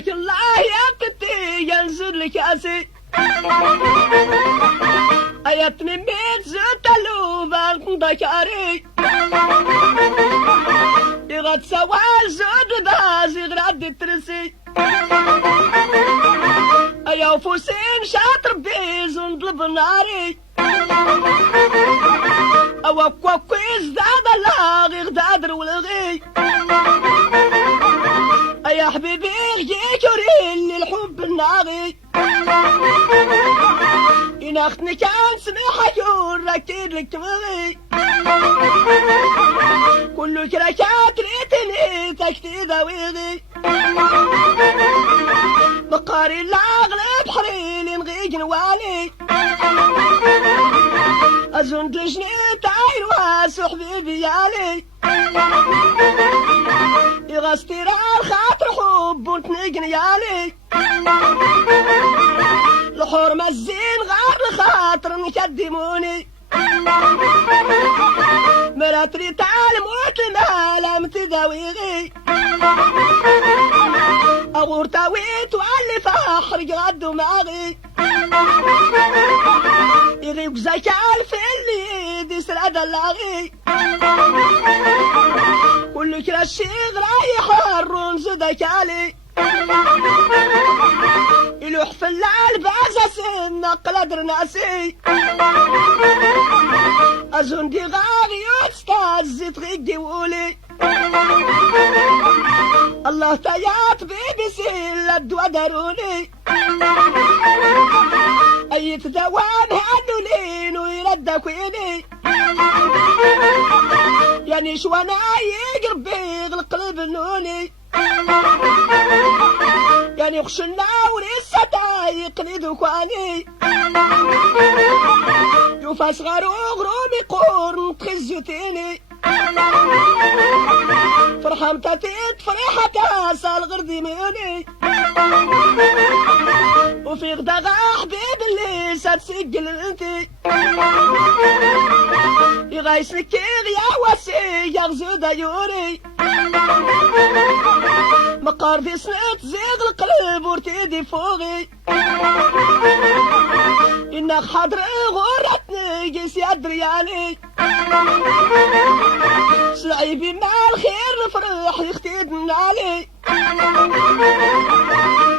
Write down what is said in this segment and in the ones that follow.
تبارك الله يا قتي ينزل لك أسي آيات من بيت زتلو بالقندكاري يغد سوال زود بازي غراد ترسي أيا فوسين شاطر بيزون ضلب ناري أو كوكويز داد اللاغي غدادر والغي يا حبيبي يجري الحب الناغي إن أختني كان سميحة يوركيد لك تمغي كل الكراكات ريتني تكتي ذويغي بقاري الأغلب حريلي نغيق نوالي أزون تجني تعين واسو حبيبي يالي يغستير الخاطر حب ونتنقن يالي الحرمة الزين غار الخاطر نكدموني مراتري تعلم وتنالم تداويغي أغور تاويت وعلي فاحر قدو معغي يغيب زكال في اللي دي سراد اللاغي كل كلا الشيغ رايح الرمز دكالي يلوح في اللعب أساس نقل ناسي أزون دي غاغي يستاذ تغيقي ولي الله تيات بيبسي لدوا داروني أي تدوان هانولين ويردك ويني يعني شوانا يقرب بيغ القلب النوني يعني خشنا ولسه تايق ندوكواني يوفاس غارو غرومي قورن تخزيتيني فرحان تاتيت فريحة تاسا الغردي ميني وفي غدا حبيب اللي ساتسجل انتي يغايسلك يا واسي يغزو دايوري مقار في سنة زيغ القلب ورتيدي فوقي إنك حضر غورتني جيس يدرياني صعيبي مع الخير نفرح يختيدن علي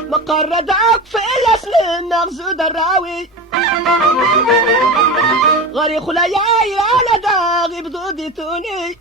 مقار ردعك في الأسلين نغزو دراوي غري خلايا على داغي بدودي توني